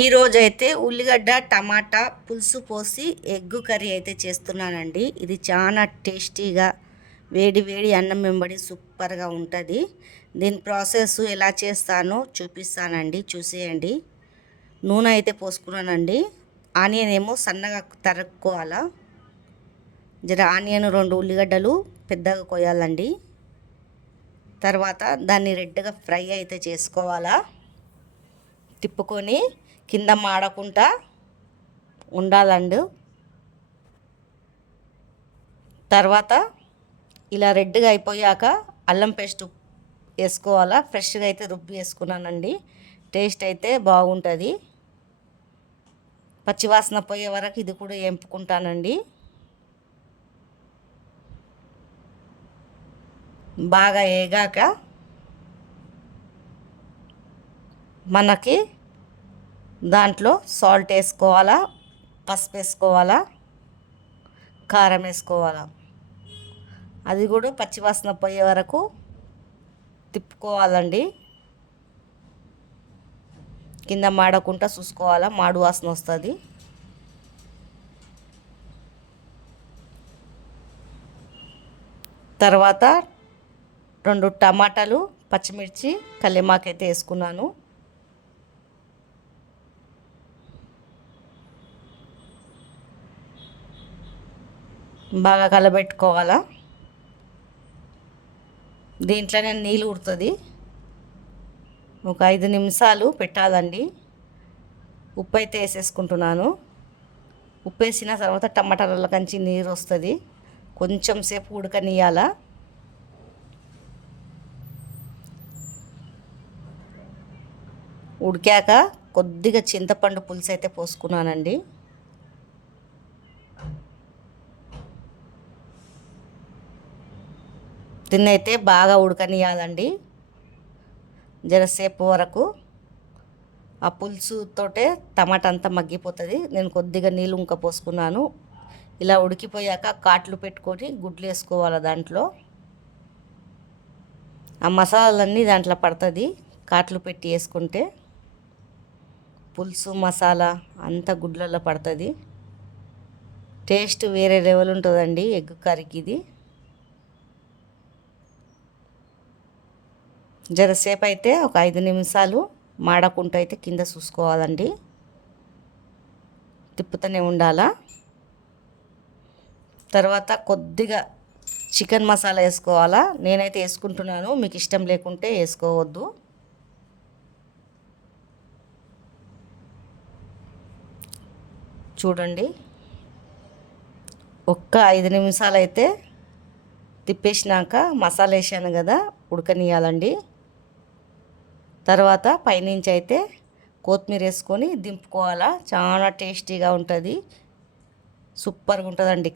ఈరోజైతే ఉల్లిగడ్డ టమాటా పులుసు పోసి ఎగ్గు కర్రీ అయితే చేస్తున్నానండి. ఇది చాలా టేస్టీగా వేడి వేడి అన్నం వెంబడి సూపర్గా ఉంటుంది. దీని ప్రాసెస్ ఎలా చేస్తానో చూపిస్తానండి, చూసేయండి. నూనె అయితే పోసుకున్నానండి. ఆనియన్ ఏమో సన్నగా తరుక్కోవాలా. జర ఆనియన్ 2 ఉల్లిగడ్డలు పెద్దగా కొయ్యాలండి. తర్వాత దాన్ని రెడ్గా ఫ్రై అయితే చేసుకోవాలా. తిప్పుకొని కింద మాడకుండా ఉండాలండి. తర్వాత ఇలా రెడ్గా అయిపోయాక అల్లం పేస్ట్ వేసుకోవాలా. ఫ్రెష్గా అయితే రుబ్బి వేసుకున్నానండి. టేస్ట్ అయితే బాగుంటుంది. పచ్చివాసన పోయే వరకు ఇది కూడా వేపుకుంటానండి. బాగా వేగాక మనకి దాంట్లో సాల్ట్ వేసుకోవాలా, పసుపు వేసుకోవాలా, కారం వేసుకోవాలా. అది కూడా పచ్చివాసన పోయే వరకు తిప్పుకోవాలండి. కింద మాడకుండా చూసుకోవాలా, మాడు వాసన వస్తుంది. తర్వాత 2 టమాటాలు, పచ్చిమిర్చి, కల్లిమాకైతే వేసుకున్నాను. బాగా కలబెట్టుకోవాలా. దీంట్లోనే నీళ్ళు ఉడుతుంది. ఒక 5 నిమిషాలు పెట్టాలండి. ఉప్పు అయితే వేసేసుకుంటున్నాను. ఉప్పు వేసిన తర్వాత టమాటాల కంచి నీరు వస్తుంది. కొంచెం సేపు ఉడకనియాల. ఉడికాక కొద్దిగా చింతపండు పులుసు అయితే పోసుకున్నానండి. దీన్నైతే బాగా ఉడకనియాలండి. జరసేపు వరకు ఆ పులుసుతోటే టమాటా అంతా మగ్గిపోతుంది. నేను కొద్దిగా నీళ్ళు ఇంకా పోసుకున్నాను. ఇలా ఉడికిపోయాక కాట్లు పెట్టుకొని గుడ్లు వేసుకోవాలి. దాంట్లో ఆ మసాలాలన్నీ దాంట్లో పడుతుంది. కాట్లు పెట్టి వేసుకుంటే పులుసు మసాలా అంతా గుడ్లలో పడుతుంది. టేస్ట్ వేరే లెవెల్ ఉంటుందండి ఎగ్ కర్రీకి. ఇది జరసేపు అయితే ఒక 5 నిమిషాలు మాడకుండా అయితే కింద చూసుకోవాలండి. తిప్పుతూనే ఉండాలా. తర్వాత కొద్దిగా చికెన్ మసాలా వేసుకోవాలా. నేనైతే వేసుకుంటున్నాను, మీకు ఇష్టం లేకుంటే వేసుకోవద్దు. చూడండి, ఒక్క 5 నిమిషాలు అయితే తిప్పేసినాక మసాలా వేసాను కదా, ఉడకనియాలండి. తర్వాత పైనుంచి అయితే కొత్తిమీర వేసుకొని దింపుకోవాలా. చాలా టేస్టీగా ఉంటుంది, సూపర్గా ఉంటుందండి.